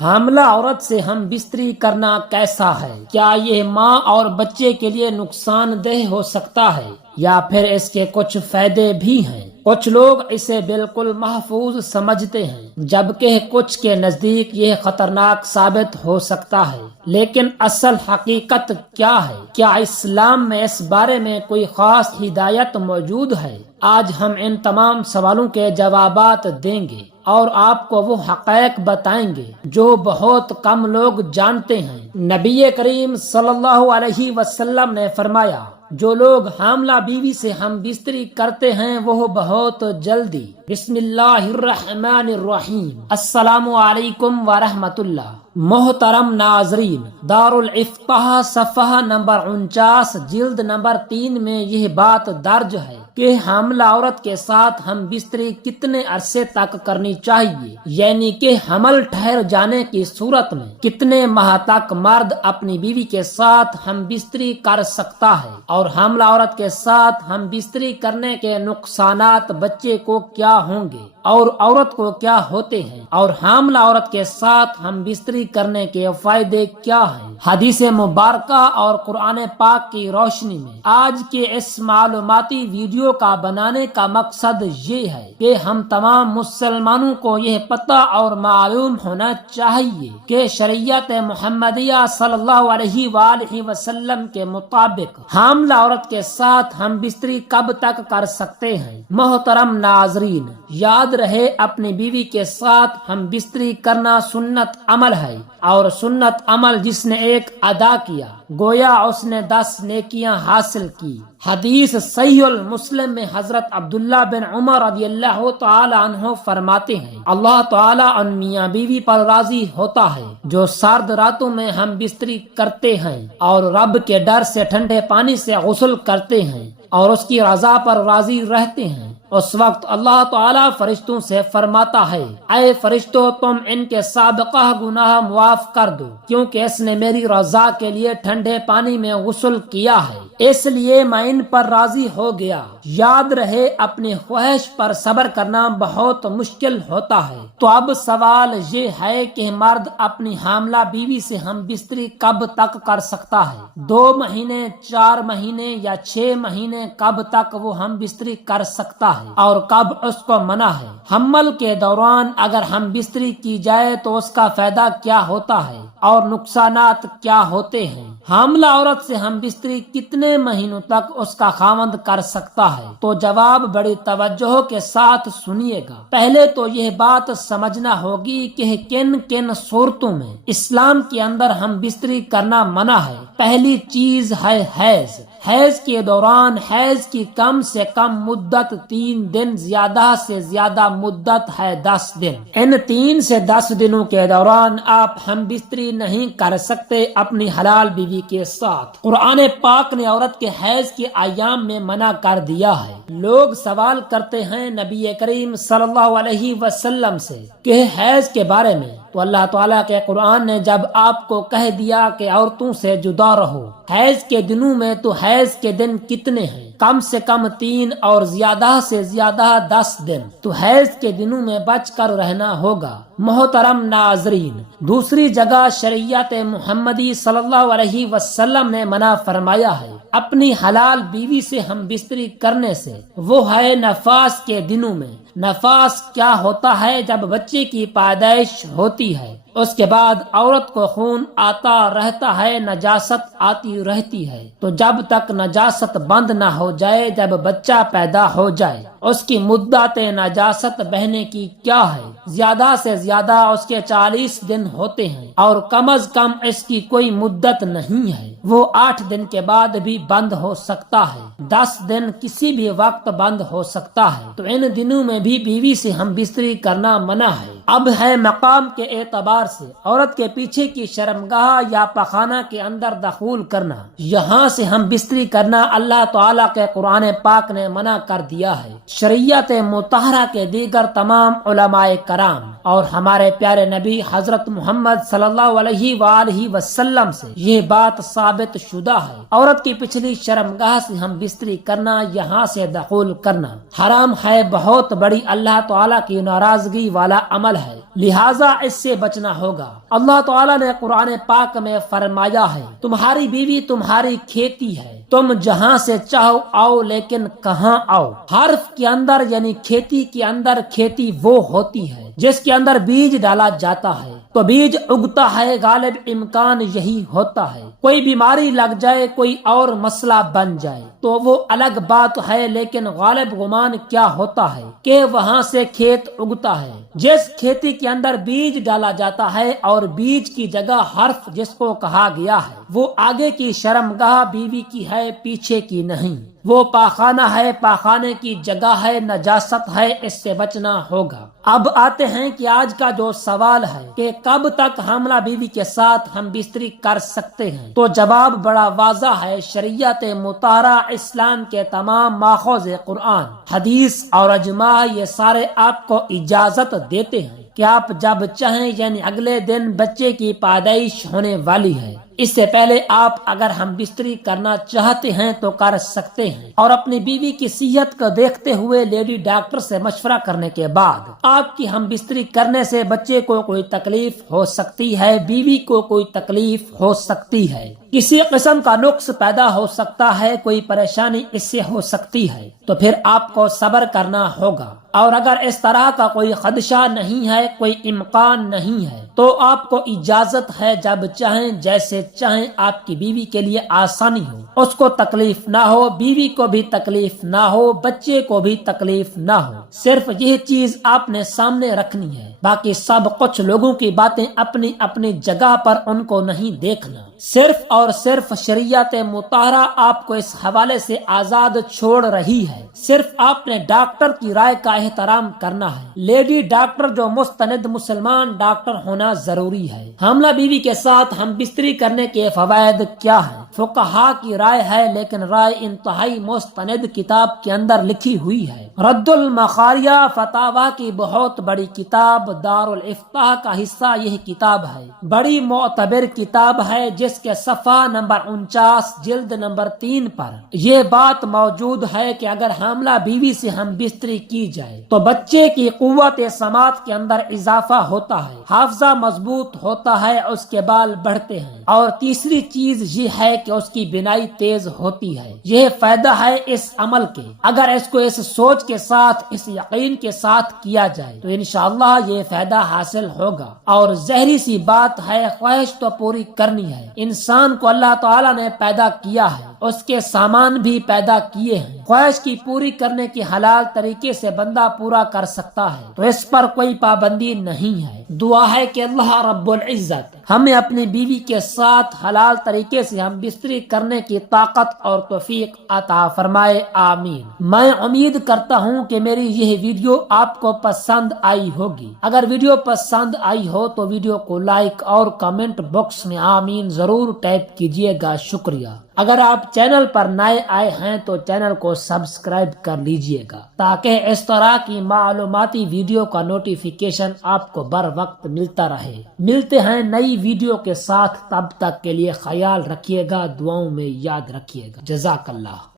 حاملہ عورت سے ہم بستری کرنا کیسا ہے؟ کیا یہ ماں اور بچے کے لیے نقصان دہ ہو سکتا ہے یا پھر اس کے کچھ فائدے بھی ہیں؟ کچھ لوگ اسے بالکل محفوظ سمجھتے ہیں جبکہ کچھ کے نزدیک یہ خطرناک ثابت ہو سکتا ہے، لیکن اصل حقیقت کیا ہے؟ کیا اسلام میں اس بارے میں کوئی خاص ہدایت موجود ہے؟ آج ہم ان تمام سوالوں کے جوابات دیں گے اور آپ کو وہ حقائق بتائیں گے جو بہت کم لوگ جانتے ہیں۔ نبی کریم صلی اللہ علیہ وسلم نے فرمایا، جو لوگ حاملہ بیوی سے ہم بستری کرتے ہیں وہ بہت جلدی بسم اللہ الرحمن الرحیم السلام علیکم ورحمۃ اللہ۔ محترم ناظرین، دارالفتاح صفحہ نمبر 49 جلد نمبر 3 میں یہ بات درج ہے کہ حاملہ عورت کے ساتھ ہم بستری کتنے عرصے تک کرنی چاہیے، یعنی کہ حمل ٹھہر جانے کی صورت میں کتنے ماہ تک مرد اپنی بیوی کے ساتھ ہم بستری کر سکتا ہے، اور حاملہ عورت کے ساتھ ہم بستری کرنے کے نقصانات بچے کو کیا ہوں گے اور عورت کو کیا ہوتے ہیں، اور حاملہ عورت کے ساتھ ہم بستری کرنے کے فائدے کیا ہیں۔ حدیث مبارکہ اور قرآن پاک کی روشنی میں آج کے اس معلوماتی ویڈیو کا بنانے کا مقصد یہ ہے کہ ہم تمام مسلمانوں کو یہ پتہ اور معلوم ہونا چاہیے کہ شریعت محمدیہ صلی اللہ علیہ وآلہ وسلم کے مطابق حاملہ عورت کے ساتھ ہم بستری کب تک کر سکتے ہیں۔ محترم ناظرین، یاد رہے اپنی بیوی کے ساتھ ہم بستری کرنا سنت عمل ہے، اور سنت عمل جس نے ایک ادا کیا گویا اس نے 10 نیکیاں حاصل کی۔ حدیث صحیح المسلم میں حضرت عبداللہ بن عمر رضی اللہ تعالی عنہ فرماتے ہیں، اللہ تعالی ان میاں بیوی پر راضی ہوتا ہے جو سرد راتوں میں ہم بستری کرتے ہیں اور رب کے ڈر سے ٹھنڈے پانی سے غسل کرتے ہیں اور اس کی رضا پر راضی رہتے ہیں۔ اس وقت اللہ تعالیٰ فرشتوں سے فرماتا ہے، اے فرشتوں، تم ان کے سابقہ گناہ معاف کر دو کیونکہ اس نے میری رضا کے لیے ٹھنڈے پانی میں غسل کیا ہے، اس لیے میں ان پر راضی ہو گیا۔ یاد رہے اپنی خواہش پر صبر کرنا بہت مشکل ہوتا ہے، تو اب سوال یہ ہے کہ مرد اپنی حاملہ بیوی سے ہم بستری کب تک کر سکتا ہے؟ 2 مہینے، 4 مہینے یا 6 مہینے کب تک وہ ہم بستری کر سکتا ہے اور کب اس کو منع ہے؟ حمل کے دوران اگر ہم بستری کی جائے تو اس کا فائدہ کیا ہوتا ہے اور نقصانات کیا ہوتے ہیں؟ حاملہ عورت سے ہم بستری کتنے مہینوں تک اس کا خاوند کر سکتا ہے؟ تو جواب بڑی توجہ کے ساتھ سنیے گا۔ پہلے تو یہ بات سمجھنا ہوگی کہ کن کن صورتوں میں اسلام کے اندر ہم بستری کرنا منع ہے۔ پہلی چیز ہے حیض۔ حیض کے دوران حیض کی کم سے کم مدت 3 دن، زیادہ سے زیادہ مدت ہے 10 دن۔ ان 3 سے 10 دنوں کے دوران آپ ہم بستری نہیں کر سکتے اپنی حلال بیوی کے ساتھ۔ قرآن پاک نے عورت کے حیض کے ایام میں منع کر دیا ہے۔ لوگ سوال کرتے ہیں نبی کریم صلی اللہ علیہ وسلم سے کہ حیض کے بارے میں، تو اللہ تعالیٰ کے قرآن نے جب آپ کو کہہ دیا کہ عورتوں سے جدا رہو، حیض کے دنوں میں، تو حیض کے دن کتنے ہیں؟ کم سے کم 3 اور زیادہ سے زیادہ 10 دن، تو حیض کے دنوں میں بچ کر رہنا ہوگا۔ محترم ناظرین، دوسری جگہ شریعت محمدی صلی اللہ علیہ وسلم نے منع فرمایا ہے اپنی حلال بیوی سے ہم بستری کرنے سے، وہ ہے نفاس کے دنوں میں۔ نفاس کیا ہوتا ہے؟ جب بچے کی پیدائش ہوتی ہے اس کے بعد عورت کو خون آتا رہتا ہے، نجاست آتی رہتی ہے، تو جب تک نجاست بند نہ ہو جائے، جب بچہ پیدا ہو جائے، اس کی مدت نجاست بہنے کی کیا ہے؟ زیادہ سے زیادہ اس کے 40 دن ہوتے ہیں، اور کم از کم اس کی کوئی مدت نہیں ہے، وہ 8 دن کے بعد بھی بند ہو سکتا ہے، 10 دن کسی بھی وقت بند ہو سکتا ہے، تو ان دنوں میں بھی بیوی سے ہم بستری کرنا منع ہے۔ اب ہے مقام کے اعتبار سے عورت کے پیچھے کی شرمگاہ یا پخانہ کے اندر دخول کرنا، یہاں سے ہم بستری کرنا اللہ تعالیٰ کے قرآن پاک نے منع کر دیا ہے۔ شریعت مطہرہ کے دیگر تمام علماء کرام اور ہمارے پیارے نبی حضرت محمد صلی اللہ علیہ وآلہ وسلم سے یہ بات ثابت شدہ ہے، عورت کی پچھلی شرمگاہ سے ہم بستری کرنا، یہاں سے دخول کرنا حرام ہے، بہت بڑی اللہ تعالیٰ کی ناراضگی والا عمل ہے۔ لہٰذا اس سے بچنا ہوگا۔ اللہ تعالیٰ نے قرآن پاک میں فرمایا ہے تمہاری بیوی تمہاری کھیتی ہے، تم جہاں سے چاہو آؤ لیکن کہاں آؤ۔ حرف کے اندر یعنی کھیتی کے اندر کھیتی وہ ہوتی ہے جس کے اندر بیج ڈالا جاتا ہے تو بیج اگتا ہے، غالب امکان یہی ہوتا ہے۔ کوئی بیماری لگ جائے، کوئی اور مسئلہ بن جائے تو وہ الگ بات ہے، لیکن غالب گمان کیا ہوتا ہے کہ وہاں سے کھیت اگتا ہے۔ جس کھیتی کے اندر بیج ڈالا جاتا ہے اور بیج کی جگہ حرف جس کو کہا گیا ہے وہ آگے کی شرمگاہ بیوی کی ہے، پیچھے کی نہیں۔ وہ پاخانہ ہے، پاخانے کی جگہ ہے، نجاست ہے، اس سے بچنا ہوگا۔ اب آتے ہیں کہ آج کا جو سوال ہے کہ کب تک حاملہ بیوی کے ساتھ ہم بستری کر سکتے ہیں، تو جواب بڑا واضح ہے۔ شریعت مطہرہ، اسلام کے تمام ماخوذ قرآن، حدیث اور اجماع یہ سارے آپ کو اجازت دیتے ہیں کہ آپ جب چاہیں یعنی اگلے دن بچے کی پیدائش ہونے والی ہے، اس سے پہلے آپ اگر ہم بستری کرنا چاہتے ہیں تو کر سکتے ہیں، اور اپنی بیوی کی صحت کو دیکھتے ہوئے لیڈی ڈاکٹر سے مشورہ کرنے کے بعد آپ کی ہم بستری کرنے سے بچے کو کوئی تکلیف ہو سکتی ہے، بیوی کو کوئی تکلیف ہو سکتی ہے، کسی قسم کا نقص پیدا ہو سکتا ہے، کوئی پریشانی اس سے ہو سکتی ہے، تو پھر آپ کو صبر کرنا ہوگا۔ اور اگر اس طرح کا کوئی خدشہ نہیں ہے، کوئی امکان نہیں ہے، تو آپ کو اجازت ہے جب چاہیں جیسے چاہیں آپ کی بیوی کے لیے آسانی ہو، اس کو تکلیف نہ ہو، بیوی کو بھی تکلیف نہ ہو، بچے کو بھی تکلیف نہ ہو، صرف یہ چیز آپ نے سامنے رکھنی ہے۔ باقی سب کچھ لوگوں کی باتیں اپنی اپنی جگہ پر، ان کو نہیں دیکھنا۔ صرف اور صرف شریعت مطہرہ آپ کو اس حوالے سے آزاد چھوڑ رہی ہے، صرف آپ نے ڈاکٹر کی رائے کا احترام کرنا ہے۔ لیڈی ڈاکٹر جو مستند مسلمان ڈاکٹر ہونا ضروری ہے۔ حاملہ بیوی کے ساتھ ہم بستری کرنے کے فوائد کیا ہیں؟ فقہا کی رائے ہے، لیکن رائے انتہائی مستند کتاب کے اندر لکھی ہوئی ہے۔ رد المخاریہ فتاوی کی بہت بڑی کتاب، دار الافتاء کا حصہ یہ کتاب ہے، بڑی معتبر کتاب ہے، جس کے صفحہ نمبر 49 جلد نمبر 3 پر یہ بات موجود ہے کہ اگر حاملہ بیوی سے ہم بستری کی جائے تو بچے کی قوت سماعت کے اندر اضافہ ہوتا ہے، حافظہ مضبوط ہوتا ہے، اس کے بال بڑھتے ہیں، اور تیسری چیز یہ ہے کہ اس کی بینائی تیز ہوتی ہے۔ یہ فائدہ ہے اس عمل کے، اگر اس کو اس سوچ کے ساتھ، اس یقین کے ساتھ کیا جائے تو انشاءاللہ یہ فائدہ حاصل ہوگا۔ اور ظاہری سی بات ہے، خواہش تو پوری کرنی ہے۔ انسان کو اللہ تعالیٰ نے پیدا کیا ہے، اس کے سامان بھی پیدا کیے ہیں، خواہش کی پوری کرنے کی حلال طریقے سے بندہ پورا کر سکتا ہے، تو اس پر کوئی پابندی نہیں ہے۔ دعا ہے کہ اللہ رب العزت ہمیں اپنی بیوی کے ساتھ حلال طریقے سے ہم بستری کرنے کی طاقت اور توفیق عطا فرمائے، آمین۔ میں امید کرتا ہوں کہ میری یہ ویڈیو آپ کو پسند آئی ہوگی۔ اگر ویڈیو پسند آئی ہو تو ویڈیو کو لائک اور کمنٹ باکس میں آمین ضرور ٹائپ کیجیے گا، شکریہ۔ اگر آپ چینل پر نئے آئے ہیں تو چینل کو سبسکرائب کر لیجیے گا تاکہ اس طرح کی معلوماتی ویڈیو کا نوٹیفیکیشن آپ کو بر وقت ملتا رہے۔ ملتے ہیں نئی ویڈیو کے ساتھ، تب تک کے لیے خیال رکھیے گا، دعاؤں میں یاد رکھیے گا۔ جزاک اللہ۔